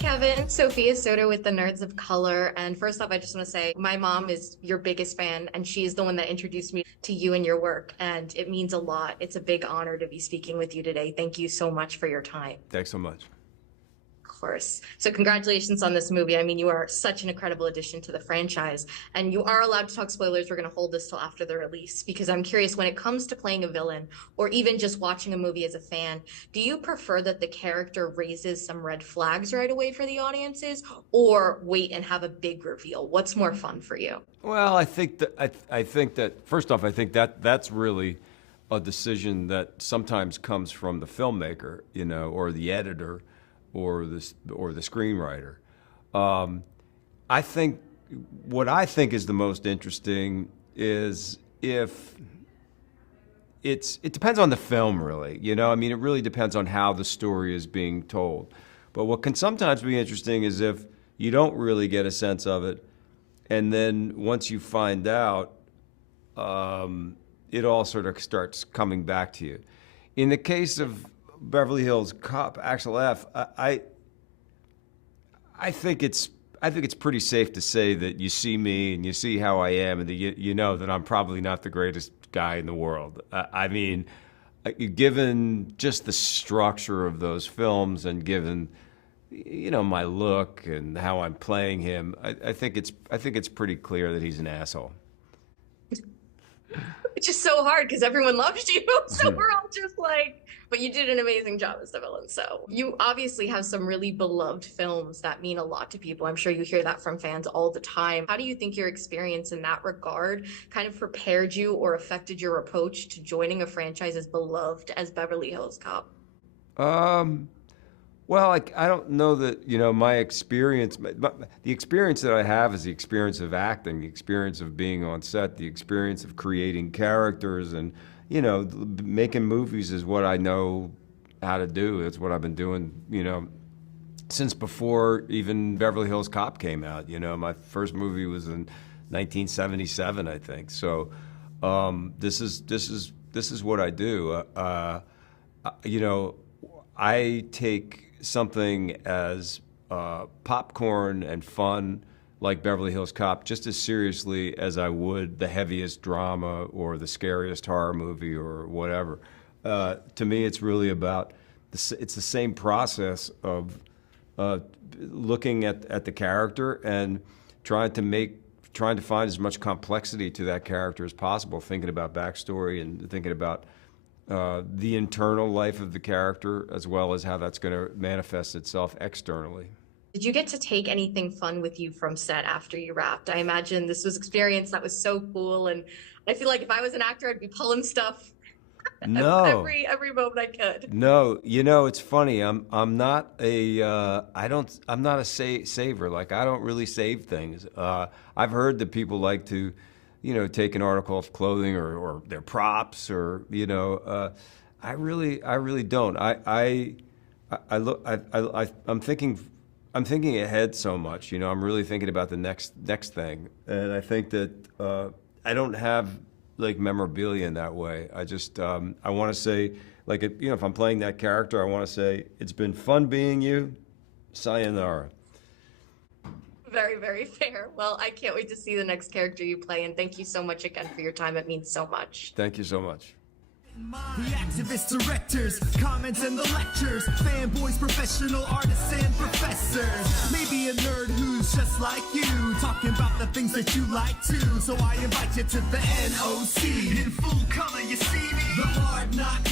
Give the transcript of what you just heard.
Kevin. Sophia Soto with the Nerds of Color. And first off, I just want to say my mom is your biggest fan, and she's the one that introduced me to you and your work. And it means a lot. It's a big honor to be speaking with you today. Thank you so much for your time. Thanks so much. Of course. So congratulations on this movie. I mean, you are such an incredible addition to the franchise, and you are allowed to talk spoilers. We're going to hold this till after the release because I'm curious, when it comes to playing a villain or even just watching a movie as a fan, do you prefer that the character raises some red flags right away for the audiences, or wait and have a big reveal? What's more fun for you? Well, I think that first off, I think that that's really a decision that sometimes comes from the filmmaker, you know, or the editor, or the screenwriter. I think what I think is the most interesting is if it depends on the film, really. You know, I mean, it really depends on how the story is being told. But what can sometimes be interesting is if you don't really get a sense of it, and then once you find out, it all sort of starts coming back to you. In the case of Beverly Hills Cop, Axel F, I think it's pretty safe to say that you see me and you see how I am, and that you know that I'm probably not the greatest guy in the world. I mean, given just the structure of those films and given, you know, my look and how I'm playing him, I think it's pretty clear that he's an asshole. Which is so hard because everyone loves you. So we're all just like, but you did an amazing job as the villain. So you obviously have some really beloved films that mean a lot to people. I'm sure you hear that from fans all the time. How do you think your experience in that regard kind of prepared you or affected your approach to joining a franchise as beloved as Beverly Hills Cop? Well, I don't know that, you know, my experience, the experience that I have is the experience of acting, the experience of being on set, the experience of creating characters, and, you know, making movies is what I know how to do. It's what I've been doing, you know, since before even Beverly Hills Cop came out. You know, my first movie was in 1977, I think. So this is what I do. You know, I take something as popcorn and fun like Beverly Hills Cop just as seriously as I would the heaviest drama or the scariest horror movie or whatever. To me, it's really about it's the same process of looking at the character and trying to find as much complexity to that character as possible, thinking about backstory and thinking about the internal life of the character, as well as how that's going to manifest itself externally. Did you get to take anything fun with you from set after you wrapped? I imagine this was an experience that was so cool, and I feel like if I was an actor, I'd be pulling stuff No, every moment I could. no. You know, it's funny. I'm not a I'm not a saver. Like, I don't really save things. I've heard that people like to, you know, take an article of clothing or their props, or, you know, I really don't. I'm thinking ahead so much. You know, I'm really thinking about the next thing, and I think that I don't have like memorabilia in that way. I just I want to say, like, you know, if I'm playing that character, I want to say it's been fun being you. Sayonara. Very, very fair. Well, I can't wait to see the next character you play, and thank you so much again for your time. It means so much. Thank you so much. The activists, directors, comments and the lectures, fanboys, professional artists and professors. Maybe a nerd who's just like you, talking about the things that you like too. So I invite you to the NOC. In full color, you see me. The Hard Knock